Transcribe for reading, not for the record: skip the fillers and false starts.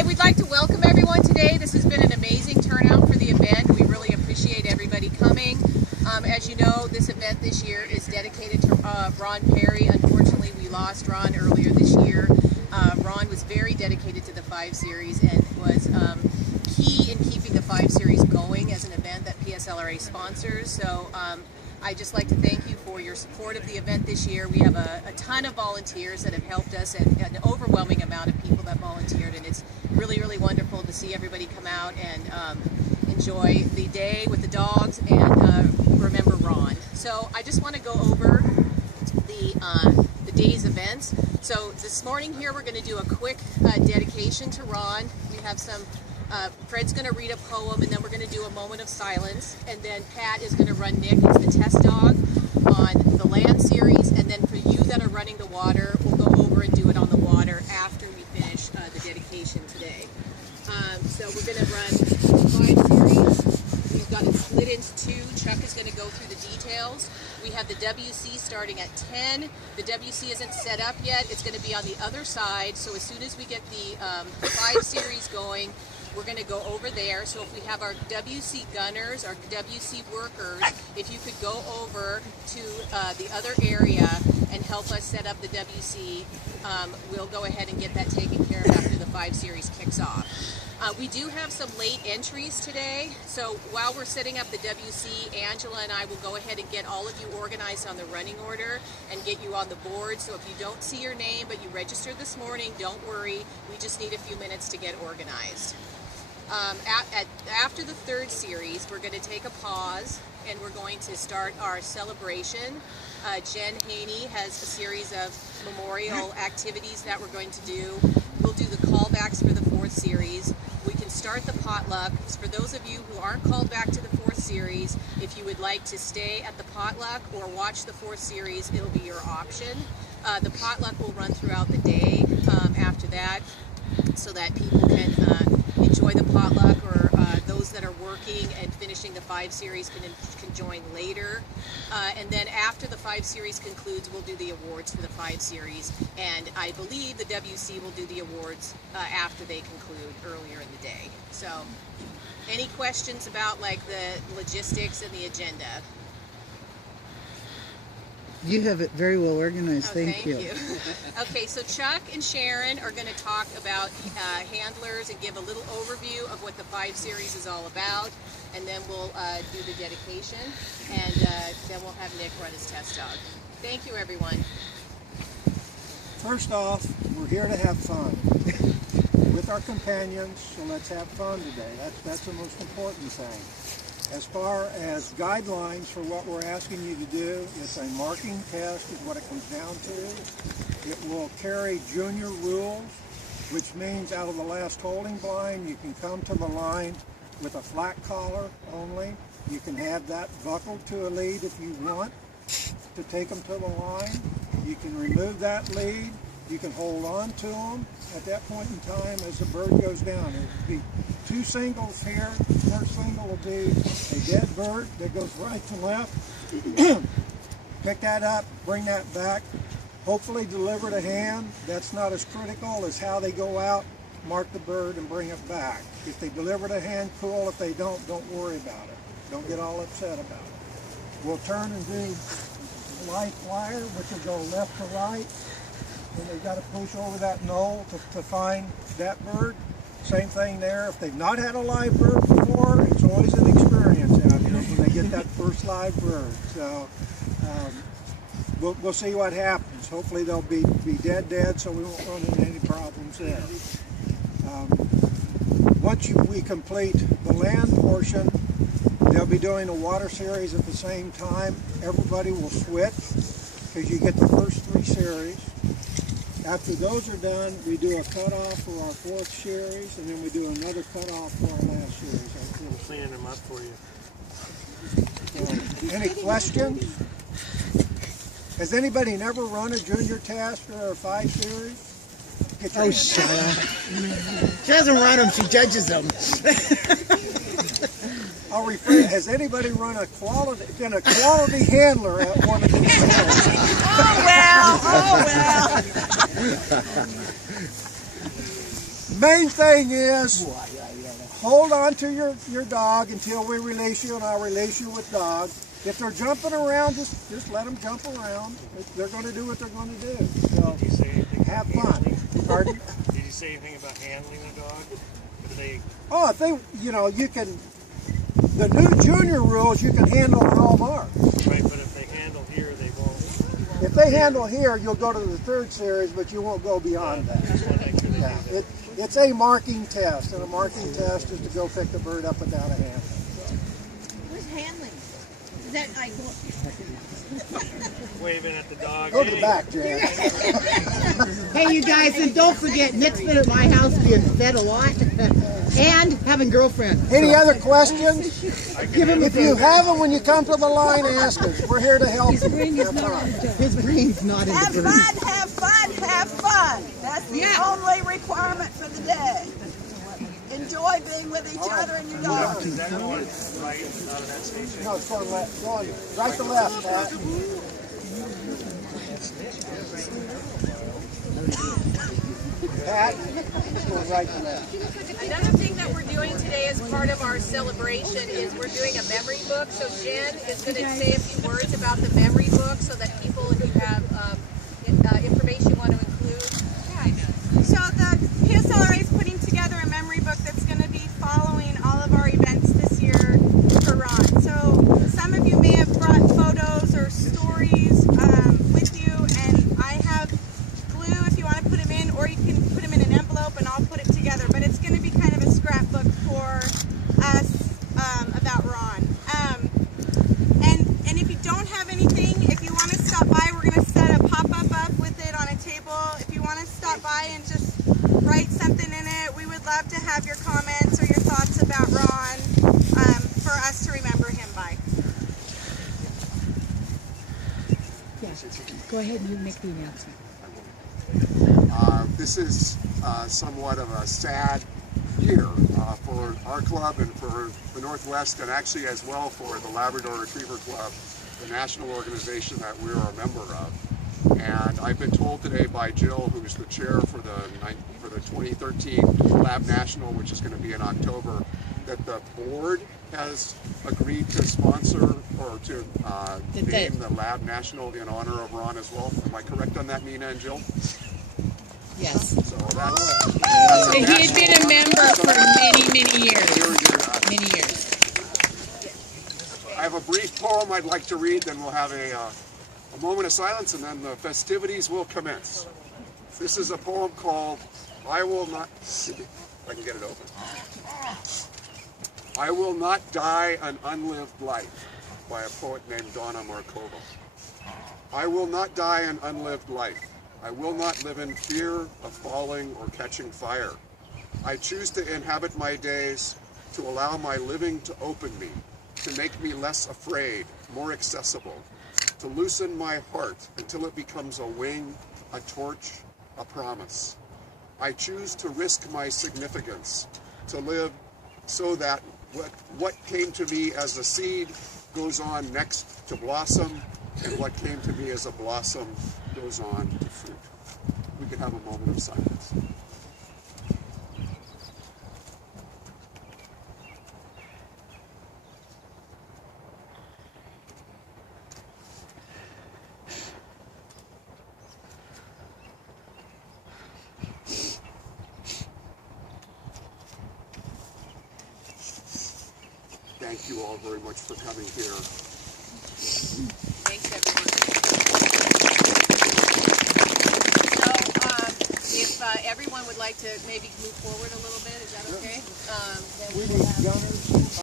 Hi, we'd like to welcome everyone today. This has been an amazing turnout for the event. We really appreciate everybody coming. As you know, this event this year is dedicated to Ron Perry. Unfortunately, we lost Ron earlier this year. Ron was very dedicated to the 5 Series and was key in keeping the 5 Series going as an event that PSLRA sponsors. So I'd just like to thank you for your support of the event this year. We have a ton of volunteers that have helped us, and an overwhelming amount of people that volunteered, and it's really, really wonderful to see everybody come out and enjoy the day with the dogs and remember Ron. So I just want to go over the day's events. So this morning here we're going to do a quick dedication to Ron. We have some Fred's going to read a poem, and then we're going to do a moment of silence, and then Pat is going to run Nick as the test dog on the land series, and then for you that are running the water, we'll go over and do it on the water after we finish the dedication today. So we're going to run 5 series. We've got it split into 2. Chuck is going to go through the details. We have the WC starting at 10. The WC isn't set up yet. It's going to be on the other side, so as soon as we get the 5 series going, we're going to go over there. So if we have our WC gunners, our WC workers, if you could go over to the other area and help us set up the WC, we'll go ahead and get that taken care of after the 5 series kicks off. We do have some late entries today, so while we're setting up the WC, Angela and I will go ahead and get all of you organized on the running order and get you on the board. So if you don't see your name but you registered this morning, don't worry, we just need a few minutes to get organized. After the 3rd series, we're going to take a pause and we're going to start our celebration. Jen Haney has a series of memorial activities that we're going to do. We'll do the callbacks for the 4th series. We can start the potluck. For those of you who aren't called back to the 4th series, if you would like to stay at the potluck or watch the 4th series, it'll be your option. The potluck will run throughout the day after that, so that people can enjoy the potluck, or those that are working and finishing the 5 series can join later. And then after the 5 series concludes, we'll do the awards for the 5 series, and I believe the WC will do the awards after they conclude earlier in the day. So any questions about like the logistics and the agenda? You have it very well organized. Oh, thank you. Okay, so Chuck and Sharon are going to talk about handlers and give a little overview of what the 5 series is all about, and then we'll do the dedication, and then we'll have Nick run his test dog. Thank you, everyone. First off, we're here to have fun with our companions, so let's have fun today. That's the most important thing. As far as guidelines for what we're asking you to do, it's a marking test is what it comes down to. It will carry junior rules, which means out of the last holding blind, you can come to the line with a flat collar only. You can have that buckled to a lead if you want to take them to the line. You can remove that lead. You can hold on to them at that point in time as the bird goes down. It will be 2 singles here. The first single will be a dead bird that goes right to left. Pick that up, bring that back, hopefully deliver to hand. That's not as critical as how they go out, mark the bird, and bring it back. If they deliver to hand, cool. If they don't worry about it. Don't get all upset about it. We'll turn and do live wire, which will go left to right. And they've got to push over that knoll to find that bird. Same thing there. If they've not had a live bird before, it's always an experience out here when they get that first live bird. So we'll see what happens. Hopefully they'll be dead, so we won't run into any problems there. Once we complete the land portion, they'll be doing a water series at the same time. Everybody will switch because you get the first 3 series. After those are done, we do a cutoff for our 4th series, and then we do another cutoff for our last series. We'll clean them up for you. Any questions? Has anybody never run a junior test or a 5 series? Oh, shut up. She doesn't run them, she judges them. I'll rephrase. Has anybody been a quality handler at one of these shows? Oh well. Main thing is hold on to your dog until we release you, and I'll release you with dog. If they're jumping around, just let them jump around. They're going to do what they're going to do. So Did you say anything have about fun. handling? Pardon? Did you say anything about handling the dog? Or do they? Oh, if they, you can. The new junior rules, you can handle in all marks. Right, but if they handle here, they won't. If they handle here, you'll go to the third series, but you won't go beyond that. Just want to make sure they Yeah, do that. it's a marking test, and a marking test is to go pick the bird up without a hand. Where's handling? Is that like Waving at the dog. Go to the back, Jan. Hey, you guys, and don't forget, Nick's been at my house being fed a lot and having girlfriends. Any other questions? Give him If you have them when you come to the line, ask us. We're here to help you. his brain's not in Have the fun, bird. have fun, have fun. That's the only requirement for the day. Enjoy being with each other and your dog. Is that going right out of that station? No, it's going left. Going right to left, Pat. Pat, it's going right to left. Another thing that we're doing today as part of our celebration is we're doing a memory book. So Jen is going to say a few words about the memory book so that people who have information want to include. So the PSLRA is putting together a memory book that's going to be following all of our events this year for Ron. So some of you may have brought photos or stories with you, and I have glue if you want to put them in, or you can put them in an envelope and I'll put it together. But it's going to be kind of a scrapbook for us about Ron. And if you don't have anything, if you want to stop by, we're going to set a pop-up up with it on a table. If you want to stop by and just write something in it, we would love to have your comments or your thoughts about Ron for us to remember him by. Yeah. Go ahead and you make the announcement. This is somewhat of a sad year for our club and for the Northwest, and actually as well for the Labrador Retriever Club, the national organization that we're a member of. And I've been told today by Jill, who's the chair for the 2013 Lab National, which is going to be in October, that the board has agreed to sponsor or to name the Lab National in honor of Ron as well. Am I correct on that, Nina and Jill? Yes. So that's he had been a member for many years. Many years. I have a brief poem I'd like to read, then we'll have a moment of silence, and then the festivities will commence. This is a poem called I Will Not, if I can get it open. I Will Not Die an Unlived Life, by a poet named Donna Markova. I will not die an unlived life. I will not live in fear of falling or catching fire. I choose to inhabit my days, to allow my living to open me, to make me less afraid, more accessible, to loosen my heart until it becomes a wing, a torch, a promise. I choose to risk my significance, to live so that what came to me as a seed goes on next to blossom, and what came to me as a blossom goes on to fruit. We can have a moment of silence. Thank you all very much for coming here. Thanks, everyone. So, if everyone would like to maybe move forward a little bit, is that okay? We need gunners.